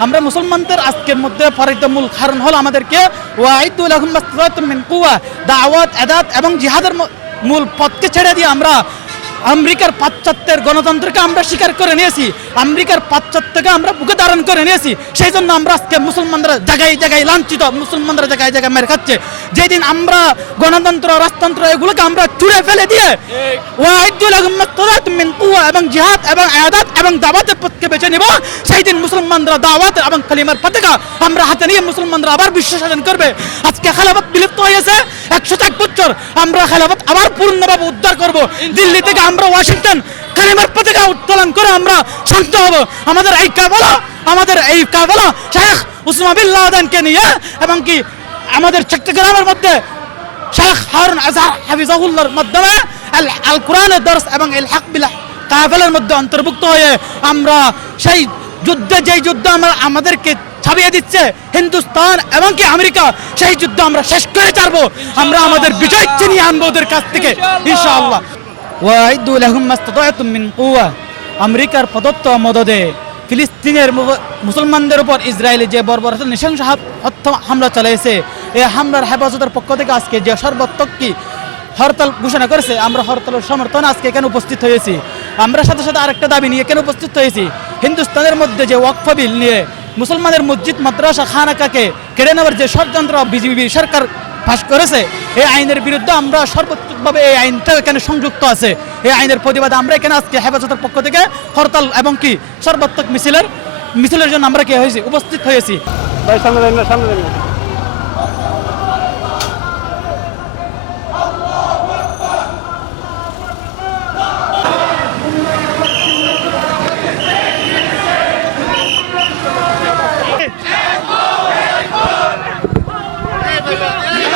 আমরা মুসলমানদের আজকের মধ্যে পরিত মূল কারণ হল আমাদেরকে ওয়াইদুল আহমদ দাওয়াত এদাত এবং জিহাদের মূল পথকে ছেড়ে দিয়ে আমরা আমেরিকার পাশ্চাত্যের গণতন্ত্রকে আমরা স্বীকার করে নিয়েছি, আমেরিকার পাশ্চাত্যকে আমরা বুকে ধারণ করে নিয়েছি সেই জন্য আমরা আজকে মুসলমানরা জায়গায় জায়গায় লাঞ্ছিত মুসলমানরা জায়গায় জায়গায় মেরে খাচ্ছে। যেদিন আমরা গণতন্ত্র, রাজতন্ত্র এগুলোকে আমরা চুড়ে ফেলে দিয়ে এবং জিহাদ এবং আয়াদাত এবং দাওয়াতের পথকে বেছে নিব সেই দিন মুসলমানরা দাওয়াত এবং কালিমার পতাকা আমরা হাতে নিয়ে মুসলমানরা আবার বিশ্ব শাসন করবে। আজকে খেলাফত বিলুপ্ত হয়েছে আমরা খেলাফত আবার পূর্ণভাবে উদ্ধার করব। দিল্লি থেকে আমরা ওয়াশিংটন, কালিমার পতাকা উত্তোলন করে আমরা শান্ত হব। আমাদের এই কাবলা, আমাদের এই কাবলা শেখ উসমা বিন লাদেনকে নিয়ে এবং কি আমাদের চট্টগ্রামের মধ্যে শেখ হারুন আজহার হাফিজাহুল্লাহর মাধ্যমে আল কোরআনের দর্শ এবং এল হক বিল কাফেলের মধ্যে অন্তর্ভুক্ত হয়ে আমরা সেই যুদ্ধে, যেই যুদ্ধ আমরা আমাদেরকে ছাপিয়ে দিচ্ছে হিন্দুস্তান এবং কি আমেরিকা, সেই যুদ্ধ আমরা শেষ করে ছাড়বো। আমরা আমাদের বিজয় আনব ওদের কাছ থেকে ইনশাআল্লাহ। ওয়াইদু লাহুম মিন কুওয়া। আমেরিকার প্রদত্ত মদদে ফিলিস্তিনের মুসলমানদের উপর ইসরায়েলে যে বর্বর নৃশংস হামলা চালিয়েছে এই হামলার হেফাজতের পক্ষ থেকে আজকে যে সর্বাত্মক কি হরতাল ঘোষণা করেছে আমরা হরতালের সমর্থনে আজকে এখানে উপস্থিত হয়েছি। আমরা সাথে সাথে আরেকটা দাবি নিয়ে এখানে উপস্থিত হয়েছি। হিন্দুস্তানের মধ্যে যে ওয়াকফ বিল নিয়ে মুসলমানের মসজিদ মাদ্রাসা খানাকাকে কেড়ে নেওয়ার যে ষড়যন্ত্র বিজেপি সরকার পাশ করেছে। এই আইনের বিরুদ্ধে আমরা সর্বোচ্চভাবে এই আইনটা এখানে সংযুক্ত আছে? এই আইনের প্রতিবাদে আমরা এখানে আজকে হেফাজতের পক্ষ থেকে হরতাল এবং কি সর্বাত্মক মিছিলের মিছিলের জন্য আমরা কি হয়েছি? উপস্থিত হয়েছি।